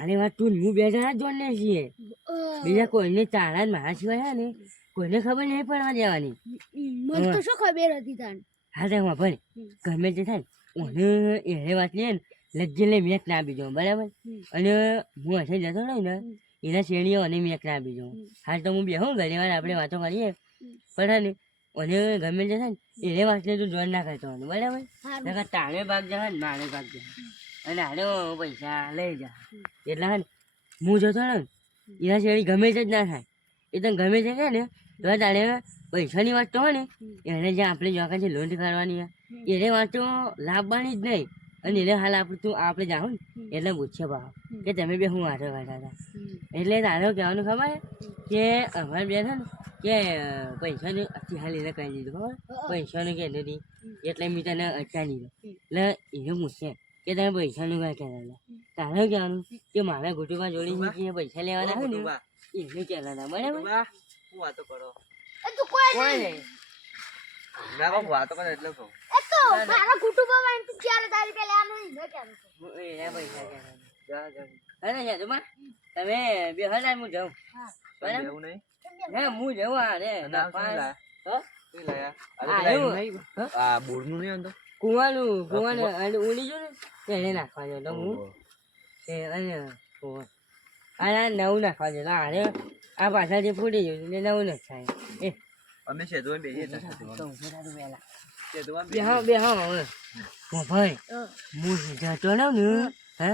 તારી વાત તું હું બે જણા જ જોડને છીએ બીજા કોઈને તારા જ મારા સિવાય ને કોઈને ખબર નહીં પડવા દેવાની. મને તો શું ખબર હતી તાન. હા તો ભાઈ ગમે તે થાય ને એને વાત લે ને લજ્જે લે મેક ના આપી જાઉં બરાબર. અને હું હશે જતો રહી ને એના શેરીઓ અને મેક ના આપી જાઉં. હાલ તો હું બેહું ઘણી વાર આપણે વાતો કરીએ પણ ને અને ગમે તે થાય ને એને વાતને તું જોડ ના કરતો બરાબર. તારે ભાગ જા ને મારે ભાગ જા અને હારે પૈસા લઈ જા એટલે હા ને હું જતો ને એના શેરી ગમે તે જ ના થાય એ તને ગમે છે કે ને તો તારે પૈસાની વાત તો હોય ને એને જે આપણે જોકા છે લોન કરવાની એને વાત તો લાવવાની જ નહીં. અને એને હાલ આપણે જાઉં ને એટલે પૂછે ભાવ કે તમે બે હું વાંચો કાઢતા હતા એટલે તારે કહેવાનું ખબર કે અમારે બે છે ને કે પૈસાનું હાલ એને કહી દીધું ખબર પૈસાનું કે નથી એટલે મેં તને અચાની દીધું એટલે એને પૂછે કે તમે પૈસાનું કાંઈ કહેતા તારે કહેવાનું કે મારા ઘૂંટુમાં જોડીને પૈસા લેવાના હોય ને એને કહેવાના બરાબર. હું વાતો કરો કોઈ નહીં ના બાપુ વાતો કરે એટલે કહું મારા કુટુંબમાં વાઈન તું 4 તારીખ લેવાનું ન કહેવાનું. એના પૈસા કહેવાના. અરે યાદુમાં તમે બે હજાર હું જાઉં બરાબર. એવું નહીં ના હું જવું અરે આ બોર્ડનું નહીં અંદર કુવાનું અને ઉડી જો ને એને નાખવા જો તો હું અને નવું નાખવા જો અરે આ પાછળ જે ફૂટી ગયું એટલે નવું નથી થાય એ અમે સેતુમાં બેસીએ બે હા ભાઈ હું જતો ને હે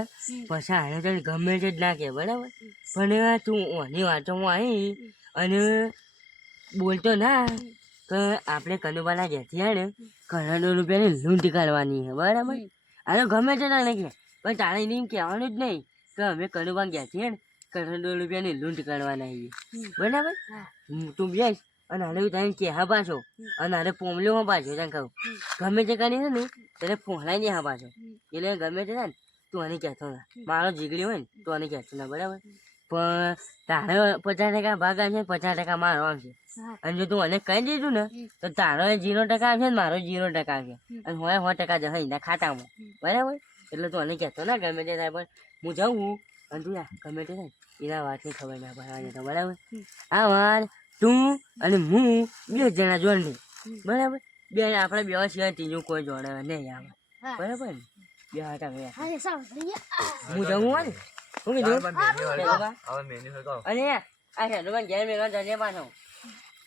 પછી આને તને ગમે તે જ નાખે બરાબર પણ તું ઓની વાતોમાં આવી અને બોલતો ના કે આપણે કનુબાના ઘેરથી ને કરોડો રૂપિયાની લૂંટ કરવાની છે બરાબર. આ ગમે તે ના નાખે પણ તારે એને કહેવાનું જ નહીં કે અમે કનુબા ઘેરથી ને કરોડો રૂપિયાની લૂંટ કરવાના છીએ બરાબર. તું બેસ અને હાલે તને કહેવા પાછો અને હારે પોમલ્યો પાછો તને કહું ગમે તે કરી છે ને તેને પહોંચાઈ દે હા પાછો એટલે ગમે તે થાય ને તું આને કહેતો ના મારો જીગડી હોય ને તું આને કહેતો ના બરાબર. પણ તારે 50% ભાગ આવશે 50% મારો આવશે અને જો તું મને કહી દીધું ને તો તારો 0% આવશે ને મારો 0% આવશે અને હોય 100% જશે એના ખાતામાં બરાબર. એટલે તું આને કહેતો ના ગમે તે થાય પણ હું જાઉં અને તું ગમે તે થાય એના વાતની ખબર ના પડવા તો બરાબર. આ વાત તું અને હું 2 જણા જોડે બરાબર. બે આપણે બે સિવાય ત્રીજું કોઈ જોડે નહીં આવે બરાબર ને. બે હતા હું જવું હોય ને શું કીધું અને આ હેડમાં ઘેર મેળવા જજે પાછો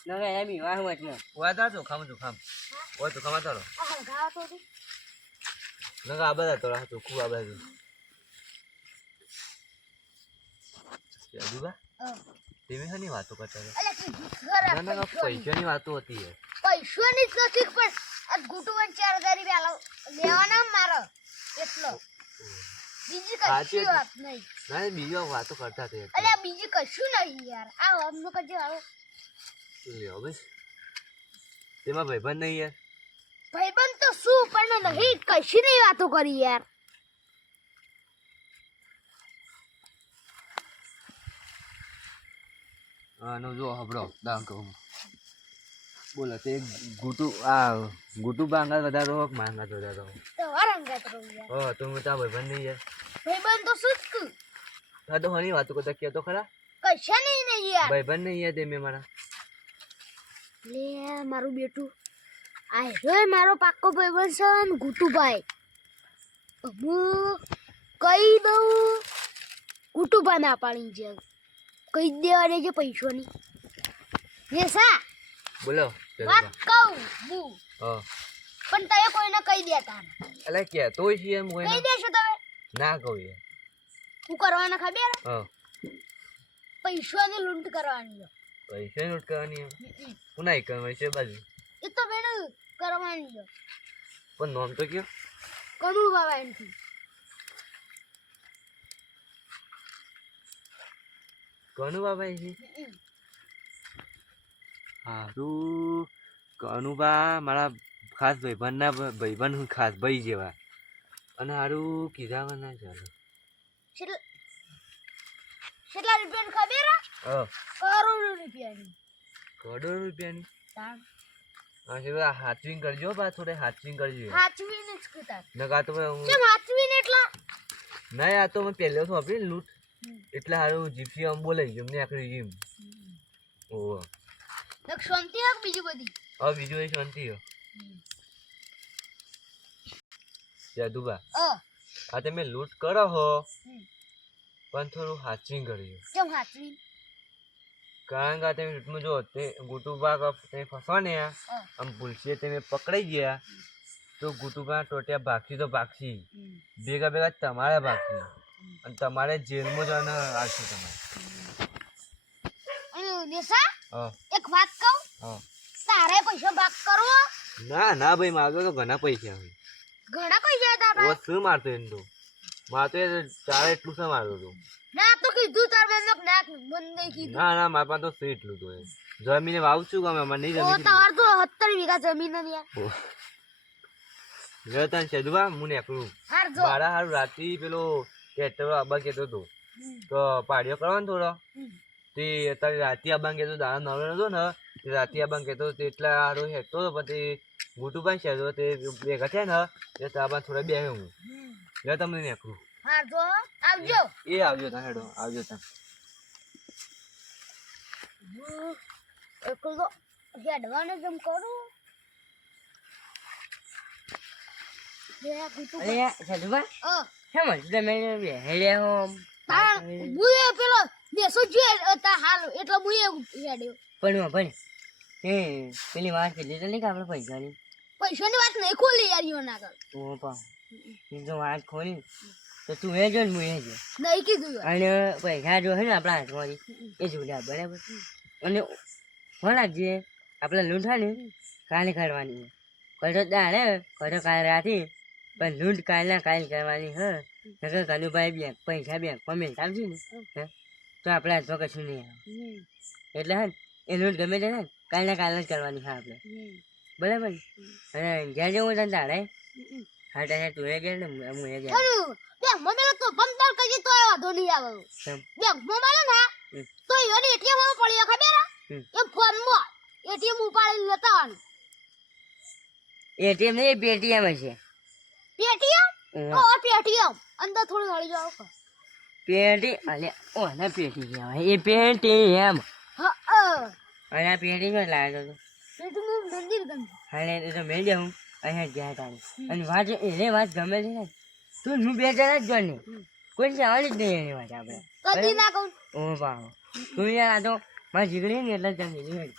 નવે એના બીવા હું વચમાં ચોખામાં ચાલો નકા આ બધા તો ચોખ્ખું આ બધું તમે શાની વાતો કરતા હતા? ના પૈસાની વાતો હતી પૈસાની જ નથી પણ આ ગુટુમાં 4000 રૂપિયા લેવાના મારો એટલો બીજી કશી વાત નહીં. ના બીજી વાતો કરતા હતા અલ્યા બીજી કશું નહીં યાર. આ અમનો કજે આવો લ્યો બસ તેમાં ભાઈબંધ નહીં યાર. ભાઈબંધ તો શું પણ નહીં કશી નહીં વાતો કરી યાર. આનો જો હબળો દામ કહું બોલો તે ગુટુ બાંગા વધારો હોક માંગા વધારો તો વરંગત રહો યાર. હો તું તા ભાઈબંધ નહીં યાર. ભાઈબંધ તો શું તું હા તો હની વાતો કરતા કે તો ખરા કશા નહીં યાર. ભાઈબંધ નહીં યાર તેમે મારા લે મારું બેટું આ હેરો મારો પાક્કો ભાઈબંધ છે ને ગુટુભાઈ. હું કહી દઉં ગુટુભાઈ ના પાડી છે કહી દેવા દેજે પૈસોની વેસા બોલો વાત કહું હું હા પણ તમે કોઈને કહી દેતા એટલે કે તો છે એમ કોઈ કહી દેશો તમે ના કહું યાર. શું કરવાના ખબર હા પૈસાની લૂંટ કરવાની પૈસા નોટ કરવાની હું નહીં કરવાની છે બાજુ એ તો બેન કરવાની પણ નોમ તો કયો કનુ બાબા એનથી કનુ બાબા છે હારું કનુબા મારા ખાસ ભાઈબંધના ભાઈબંધ ખાસ ભાઈ જેવા અને હારું કીધા ના ચાલો કેટલા રૂપિયાની ખબર હા કરોડો રૂપિયાની કરોડો રૂપિયાની તાણ હા છે હાચવીને કરજો બા થોડે હાચવીને કરજો હાચવીને જ કીધા નકા તો હું કેમ હાચવીને એટલા નહીં આ તો મેં પહેલે તો આપી લૂંટ એટલે હારું જીપસી આમ બોલાઈ ગયું અમને આખરી જીમ ઓહો એક શાંતિ હક બીજી બધી હવે બીજું એ શાંતિ હો જાદુબા આ તમે લૂંટ કરો હો પણ થોડું હાચિંગ કર્યું કેમ હાચવી કારણ કે આ તમે લૂંટમાં જો તે ગુટુબા તમે ફસવા ને આમ ભૂલશે તમે પકડાઈ ગયા તો ગુટુબા ટોટિયા ભાગશી તો ભાગશી ભેગા ભેગા તમારે ભાગશી અને તમારે જેલમાં જવાના આવશે તમારે અને દેસા હા એક વાત કહું હા તારે પૈસા ભાગ કરવો ના ના ભાઈ મારતો તો ઘણા પૈસા હોય ઘણા પૈસા હતા ભાઈ શું મારતો એમ તો મારતો એ ચારે એટલું શું મારતો હતો ના તો કીધું તાર મમ્મી ના મન નહીં કીધું ના ના મારા પાસે તો શું એટલું તો એ જમીને વાવું છું ગમે અમારે નહીં ઓ જમીન તાર તો 70 વીઘા જમીન ને યાર તને સેદુબા હું નીકળું હાર જો મારા હારું રાતે પેલો ટ્રેક્ટર આબા કહેતો હતો તો પાડીઓ કરવાનો થોડો તે અત્યારે રાતે આબા કહેતો દાડા નવરો હતો ને તે રાતે આબા કહેતો તે એટલા હારું હેઠતો હતો પછી ગુટુભાઈ શેરતો તે ભેગા થયા ને તે તાબા થોડા બે હું લે તમને નીકળું હાર જો આવજો એ આવજો તા હેડો આવજો તા એકલો હેડવાને જેમ કરું બે કુટુ અરે જાદુબા અ કેમ તમે હેડ્યા હો તાર બુએ પેલો બેસો જે તા હાલ એટલે બુએ હેડ્યો પણ એ પેલી વાત કરી તો નહીં કે આપણે પૈસાની પૈસાની વાત નહીં ખોલી યાર યો ના કર ઓ પા એ જો વાત ખોલી તો તું એ જો ને હું એ જો નહીં કીધું યાર. અને પૈસા જો છે ને આપણા હાથમાંથી એ જોડ્યા બરાબર અને હોણા જે આપણે લૂંટ હોય ને કાલે કરવાની કડો દાડે કડો કાલે રાતે પણ લૂંટ કાલના કાલ કરવાની હ નકર કનુભાઈ બેંક પૈસા બેંકમાં મેળતા આવશે ને હે તો આપણા હાથમાં કશું નહીં આવે એટલે હે ને એ લૂંટ ગમે તે ને કાલના કાલ જ કરવાની હા આપણે બરાબર ને? અને જ્યાં જવું તને દાડે હા ત્યાં તું એ ગયા ને હું એ ગયા અરે બે મમ્મી તો ભમતાર કરી તો વાંધો નહીં આવે કેમ? બે મોબાઈલ ના તો ઈવની એટીએમ માં પડ્યો ખબર હે એ ફોન માં એટીએમ ઉપાડી લેતા આવવાનું એટીએમ નહીં પેટીએમ હશે પેટીએમ ઓહ. ઓ પેટીએમ અંદર થોડી હળી જાવ પેટી અલે ઓને પેટી કહેવાય એ પેટીએમ હા અને આ પેટી શું લાગે તો પેટીએમ મંદિર ગમ અને એ તો મેળ હું અહીંયા ગયા તારી અને વાત એને વાત ગમે છે ને તું હું બે જણા જ જોને કોઈ જવાની જ નહીં એની વાત આપણે કદી ના કહું ઓ બાબા તું યાર આ તો મારી જીગડી ને એટલે જ જમી